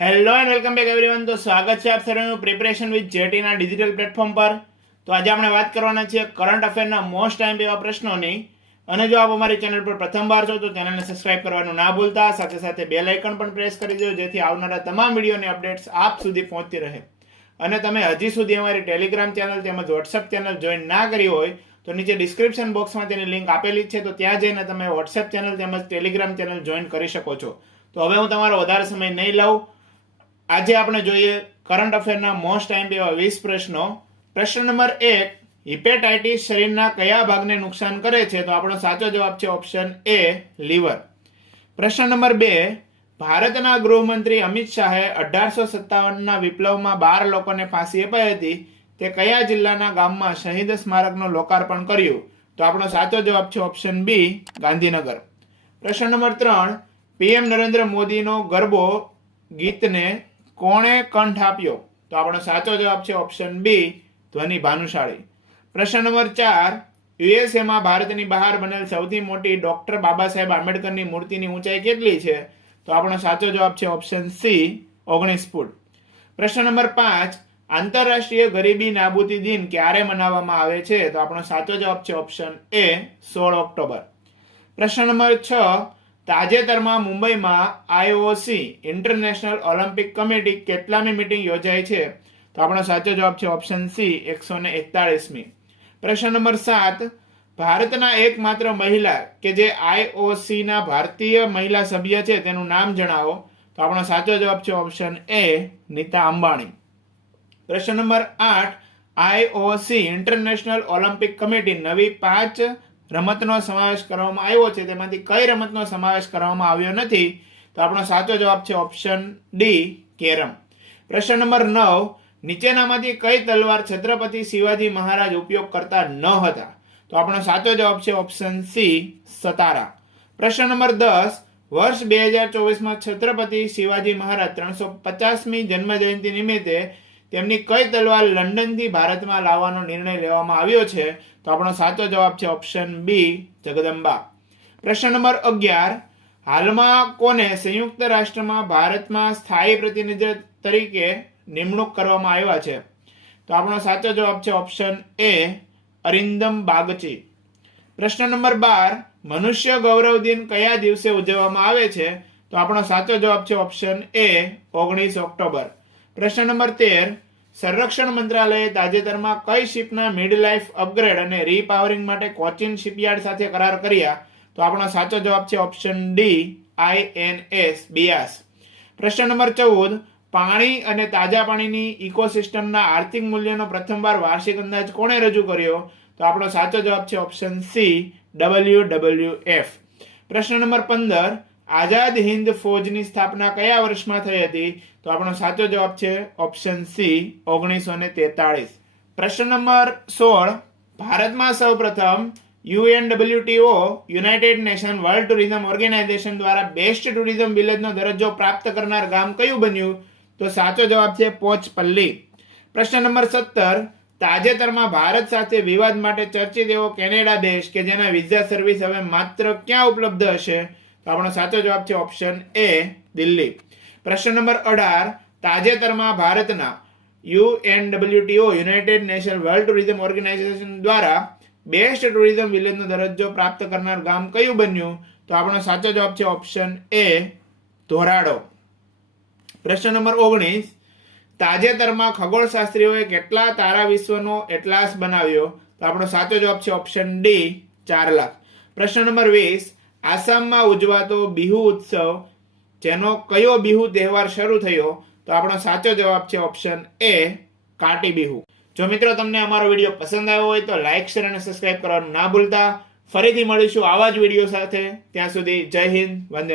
Hello and welcome back everyone. તો સ્વાગત છે આપ સર્વેનું પ્રિપરેશન વિથ જેટીના ડિજિટલ પ્લેટફોર્મ પર. તો આજે આપણે વાત કરવાના છીએ કરંટ અફેરના મોસ્ટ ટાઈમ એવા પ્રશ્નોની. અને જો આપ અમારી ચેનલ પર પ્રથમવાર છો તો ચેનલને સબસ્ક્રાઇબ કરવાનું ના ભૂલતા, સાથે સાથે બેલ આઇકન પણ પ્રેસ કરી દો જેથી આવનારા તમામ વિડીયોની અપડેટ્સ આપ સુધી પહોંચતી રહે. અને તમે હજી સુધી અમારી ટેલિગ્રામ ચેનલ તેમજ વોટ્સએપ ચેનલ જોઈન ના કરી હોય તો નીચે ડિસ્ક્રિપ્શન બોક્સમાં તેની લિંક આપેલી છે, તો ત્યાં જઈને તમે વોટ્સએપ ચેનલ તેમજ ટેલિગ્રામ ચેનલ જોઈન કરી શકો છો. તો હવે હું તમારો વધારે સમય નહીં લઉં. આજે આપણે જોઈએ કરંટ અફેરના મોસ્ટ ટાઈમ એવા 20 પ્રશ્નો. પ્રશ્ન નંબર 1, હિપેટાઇટિસ શરીરના કયા ભાગને નુકસાન કરે છે? તો આપણો સાચો જવાબ છે ઓપ્શન એ, લીવર. પ્રશ્ન નંબર 2, ભારતના ગૃહમંત્રી અમિત શાહે 1857ના વિપ્લવમાં 12 લોકોને ફાંસી અપાઈ હતી. તે કયા જિલ્લાના ગામમાં શહીદ સ્મારકનું લોકાર્પણ કર્યું? તો આપણો સાચો જવાબ છે ઓપ્શન બી, ગાંધીનગર. પ્રશ્ન નંબર 3, પીએમ નરેન્દ્ર મોદીનો ગરબો ગીતને કોણે કંઠ આપ્યો? તો આપણો સાચો જવાબ છે ઓપ્શન બી, ધ્વનિ ભાનુશાળી. પ્રશ્ન નંબર 4, યુએસએમાં ભારતની બહાર બનેલ સૌથી મોટી ડોક્ટર બાબા સાહેબ આંબેડકરની મૂર્તિની ઊંચાઈ કેટલી છે? તો આપણો સાચો જવાબ છે ઓપ્શન સી, 19 ફૂટ. પ્રશ્ન નંબર 5, આંતરરાષ્ટ્રીય ગરીબી નાબૂદી દિન ક્યારે મનાવવામાં આવે છે? તો આપણો સાચો જવાબ છે ઓપ્શન એ, 16 ઓક્ટોબર. પ્રશ્ન નંબર 6, તાજેતરમાં મુંબઈમાં આઈઓસી ઇન્ટરનેશનલ ઓલિમ્પિક કમિટી કેટલામી મીટિંગ યોજાઈ છે? તો આપણો સાચો જવાબ છે ઓપ્શન સી, 141મી. પ્રશ્ન નંબર 7, ભારતના એકમાત્ર મહિલા કે જે આઈઓસીના ભારતીય મહિલા સભ્ય છે તેનું નામ જણાવો. તો આપણો સાચો જવાબ છે ઓપ્શન એ, નીતા અંબાણી. પ્રશ્ન number 8, IOC international olympic committee નવી 5 રમતનો સમાવેશ કરવામાં આવ્યો છે, તેમાંથી કઈ રમતનો સમાવેશ કરવામાં આવ્યો નથી? તો આપણો સાચો જવાબ છે ઓપ્શન ડી, કેરમ. પ્રશ્ન નંબર 9, નીચેનામાંથી કઈ તલવાર છત્રપતિ શિવાજી મહારાજ ઉપયોગ કરતા ન હતા? તો આપણો સાચો જવાબ છે ઓપ્શન સી, સતારા. પ્રશ્ન નંબર 10, વર્ષ 2024માં છત્રપતિ શિવાજી મહારાજ 350મી જન્મ જયંતિ નિમિત્તે તેમની કઈ તલવાર લંડનથી ભારતમાં લાવવાનો નિર્ણય લેવામાં આવ્યો છે? તો આપણો સાચો જવાબ છે ઓપ્શન બી, જગદંબા. પ્રશ્ન નંબર 11, હાલમાં કોને સંયુક્ત રાષ્ટ્રમાં ભારતમાં સ્થાયી પ્રતિનિધિ તરીકે નિમણૂક કરવામાં આવ્યા છે? તો આપણો સાચો જવાબ છે ઓપ્શન એ, અરિંદમ બાગચી. પ્રશ્ન નંબર 12, મનુષ્ય ગૌરવ દિન કયા દિવસે ઉજવવામાં આવે છે? તો આપણો સાચો જવાબ છે ઓપ્શન એ, 19 ઓક્ટોબર. પ્રશ્ન નંબર 13, સંરક્ષણ મંત્રાલયે તાજેતરમાં કઈ શિપના મિડ લાઈફ અપગ્રેડ અને રીપાવરિંગ માટે કોચિન શિપયાર્ડ સાથે કરાર કર્યા? તો આપણો સાચો જવાબ છે ઓપ્શન ડી, INS બિયાસ. પ્રશ્ન નંબર 14, પાણી અને તાજા પાણીની ઇકોસિસ્ટમના આર્થિક મૂલ્યનો પ્રથમવાર વાર્ષિક અંદાજ કોણે રજૂ કર્યો? તો આપણો સાચો જવાબ છે ઓપ્શન સી, WWF. પ્રશ્ન નંબર 15, આઝાદ હિન્દ ફૌજની સ્થાપના કયા વર્ષમાં થઈ હતી? તો આપણો સાચો જવાબ છે ઓપ્શન સી, 1943. પ્રશ્ન નંબર 16, ભારતમાં સૌપ્રથમ UNWTO united nation world tourism organisation દ્વારા બેસ્ટ ટુરિઝમ વિલેજનો દરજ્જો પ્રાપ્ત કરનાર ગામ કયું બન્યું? તો સાચો જવાબ છે પોચપલ્લી. પ્રશ્ન નંબર 17, તાજેતરમાં ભારત સાથે વિવાદ માટે ચર્ચિત એવો કેનેડા દેશ કે જેના વિઝા સર્વિસ હવે માત્ર ક્યાં ઉપલબ્ધ હશે? તો આપણો સાચો જવાબ છે ઓપ્શન એ, દિલ્હી. પ્રશ્ન નંબર 18, તાજેતરમાં ભારતના UNWTO united nation world tourism organisation દ્વારા બેસ્ટ ટુરિઝમ વિલેજનો દરજ્જો પ્રાપ્ત કરનાર ગામ કયું બન્યું? તો આપણો સાચો જવાબ છે ઓપ્શન એ, ધોરાડો. પ્રશ્ન નંબર 19, તાજેતરમાં ખગોળશાસ્ત્રીઓએ કેટલા તારા વિશ્વનો એટલાસ બનાવ્યો? તો આપણો સાચો જવાબ છે ઓપ્શન ડી, 4 લાખ. પ્રશ્ન નંબર 20, આસામમાં ઉજવાતો બિહુ ઉત્સવ જેનો કયો બિહુ તહેવાર શરૂ થયો? તો આપણો સાચો જવાબ છે ઓપ્શન એ, કાટી બિહુ. જો મિત્રો તમને અમારો વિડીયો પસંદ આવ્યો હોય તો લાઈક, શેર અને સબસ્ક્રાઇબ કરવાનું ના ભૂલતા. ફરીથી મળીશું આવા જ વિડીયો સાથે. ત્યાં સુધી જય હિન્દ, વંદે માતરમ.